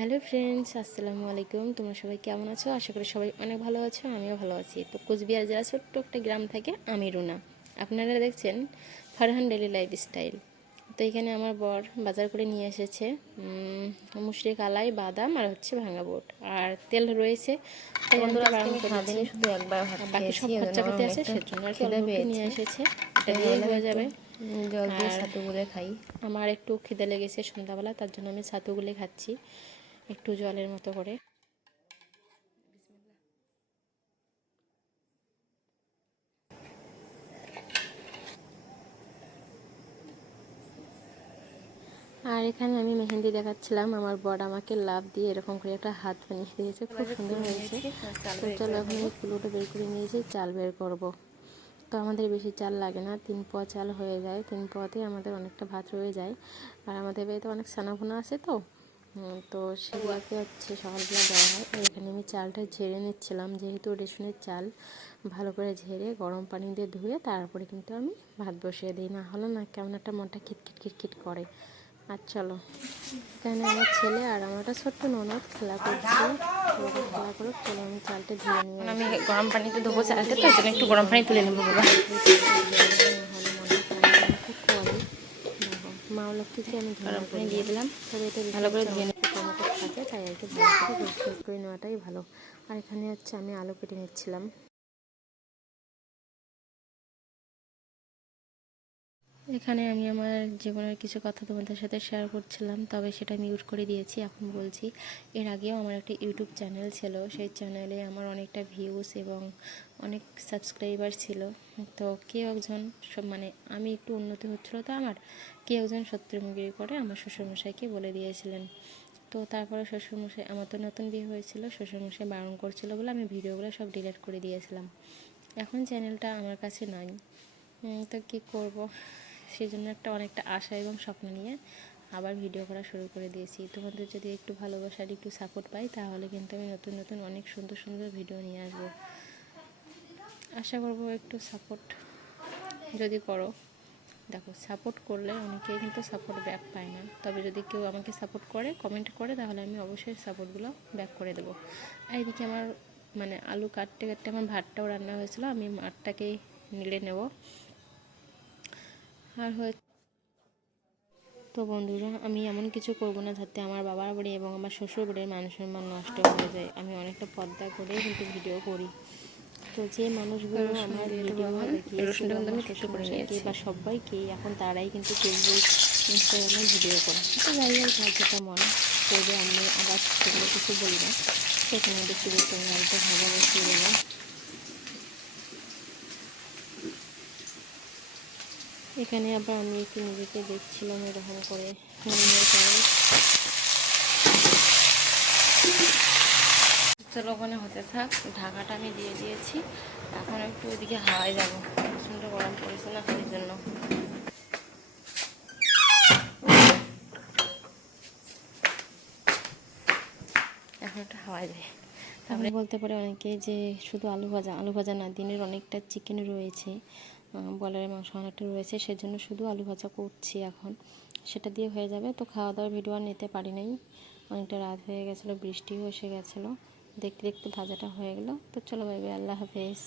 Hello friends, আসসালামু আলাইকুম। তোমরা সবাই কেমন আছো? আশা করি সবাই অনেক ভালো আছো, আমিও ভালো আছি। তো কোচবিহার জেলা ছোট্ট একটা গ্রাম থেকে আমি রুনা। আপনারা দেখছেন ফারহান ডেলি লাইফস্টাইল। তো এখানে আমার বর বাজার করে নিয়ে এসেছে মুসরি কালাই, বাদাম আর হচ্ছে ভাঙা বুট, আর তেল রয়েছে, তাই আনতে বারণ করেছি। শুধু একবার ভাত বাকি খেয়েছি, সব এজন্য খরচাপাতি আমার আছে, একটু সেজন্য আর কি খিদে অল্প একটু নিয়ে পেয়েছে। এসেছে, এটা তাই দিয়েই ভাবলাম হয়ে একটু যাবে। জল দিয়ে আর ছাতু গুলে খাই। আমার একটু খিদে লেগেছে সন্ধ্যাবেলা, তার জন্য আমি ছাতুগুলি খাচ্ছি একটু জলের মতো করে। আর এখানে আমি মেহেন্দি দেখাচ্ছিলাম, আমার বর আমাকে লাভ দিয়ে এরকম করে একটা হাত বানিয়ে দিয়েছে, খুব সুন্দর হয়েছে। তো চলো এখন আমি কুলোটা বের করে নিয়েছি, চাল বের করব। তো আমাদের বেশি চাল লাগে না, 3 পোয়া চাল হয়ে যায়, 3 পোয়াতেই আমাদের অনেকটা ভাত রয়ে যায়। আর আমাদের বাড়িতে অনেক ছানাভুনা আছে, তো সেগুলোকে হচ্ছে সকালবেলা দেওয়া হয়। আর এখানে আমি চালটা ঝেড়ে নিচ্ছিলাম, যেহেতু রেশনের চাল, ভালো করে ঝেড়ে গরম পানি দিয়ে ধুয়ে তারপরে কিন্তু আমি ভাত বসিয়ে দিই, না হলে না কেমন একটা মনটা খিটখিট খিটখিট করে। আর চলো, এখানে আমার ছেলে আর আমার একটা ছোট্ট ননদ খেলা করছে, খেলা করুক। চলো আমি চালটা ধুয়ে নিয়ে আমি আসি। গরম পানিতে ধোবো চালটা, তো জন্য একটু গরম পানি তুলে নেবো বাবা। তাড়াতাড়ি ধুয়ে নেবো, না হলে মনটা কেমন যেন খুব করে। দেখো, মা লক্ষ্মীকে আমি গরম ঘৃণা পানি করি না, দিয়ে দিলাম, তবে এটা ভালো করে রেশনের চাল ধুয়ে অনেক নেব। পোকামাকড় থাকে, তাই আর কি ভালো করে পরিষ্কার করে নেওয়াটাই ভালো। আর এখানে হচ্ছে আমি আলু কেটে নিচ্ছিলাম। এখানে আমি আমার জীবনের কিছু কথা তোমাদের সাথে শেয়ার করছিলাম, তবে সেটা মিউট করে দিয়েছি, এখন বলছি। এর আগেও আমার একটা ইউটিউব চ্যানেল ছিল, সেই চ্যানেলে আমার অনেকটা ভিউস এবং অনেক সাবস্ক্রাইবার ছিল। তো কেউ একজন মানে আমি একটু উন্নতি হচ্ছিলো, তো আমার কেউ একজন শত্রুমুখী করে আমার শ্বশুরমশাইকে বলে দিয়েছিলেন। তো তারপরে শ্বশুরমশাই, আমার তো নতুন বিয়ে হয়েছিল, শ্বশুরমশাই বারণ করছিল বলে আমি ভিডিওগুলো সব ডিলিট করে দিয়েছিলাম। এখন চ্যানেলটা আমার কাছে নাই। তো কী করব, সেই জন্য অনেকটা আশা এবং স্বপ্ন নিয়ে আবার ভিডিও করা শুরু করে দিয়েছি। তোমাদের যদি একটু ভালোবাসার একটু সাপোর্ট পাই, তাহলে কিন্তু আমি নতুন নতুন অনেক সুন্দর সুন্দর ভিডিও নিয়ে আসবো। আশা করব একটু সাপোর্ট যদি করো। দেখো, সাপোর্ট করলে অনেকেই কিন্তু সাপোর্ট ব্যাক পায় না, তবে যদি কেউ আমাকে সাপোর্ট করে, কমেন্ট করে, তাহলে আমি অবশ্যই সাপোর্টগুলো ব্যাক করে দেবো। আর এদিকে আমার মানে আলু কাটতে কাটতে আমার ভাতটাও রান্না হয়েছিল, আমি মাঠটাকেই নেড়ে নেব। আর তো বন্ধুরা, আমি এমন কিছু করব না যাতে আমার বাবার বাড়ি এবং আমার শ্বশুর বাড়ির মান সম্মান নষ্ট হয়ে যায়। আমি অনেকটা পর্দা করে কিন্তু ভিডিও করি। তো যে মানুষগুলো আমার ভিডিও দেখিয়েছিল আমার শ্বশুরমশাইকে বা সবাইকে, এখন তারাই কিন্তু ফেসবুক, ইনস্টাগ্রামে ভিডিও করে। তো যাই হোক, যার যেটা মন করবে, আমি আবার সেগুলো কিছু বলি না। সেখানে দেখতে দেখতে আমি আরেকটা ভাজা বসিয়ে দেবো। এখানে আবার আমি একটু নিজেকে দেখছিলাম এরকম করে নিমের পায়ে। চলো, ওখানে হতে থাক, ঢাকাটা আমি দিয়ে দিয়েছি। এখন একটু ওইদিকে হাওয়ায় যাবো, প্রচণ্ড গরম পড়েছে না, সেই জন্য। এখন একটু হাওয়ায় যাই। তারপরে বলতে পারে অনেকে যে শুধু আলু ভাজা না, দিনের অনেকটা চিকেন রয়েছে, ব্রয়লারের মাংস অনেকটা রয়েছে, সেজন্য শুধু আলু ভাজা করছি এখন, সেটা দিয়ে হয়ে যাবে। তো খাওয়া দাওয়ার ভিডিও আর নিতে পারি নাই, অনেকটা রাত হয়ে গেছিলো, বৃষ্টিও এসে গেছিলো। দেখতে দেখতে ভাজাটা হয়ে গেলো। তো চলো, বাই বাই, আল্লাহ হাফেজ।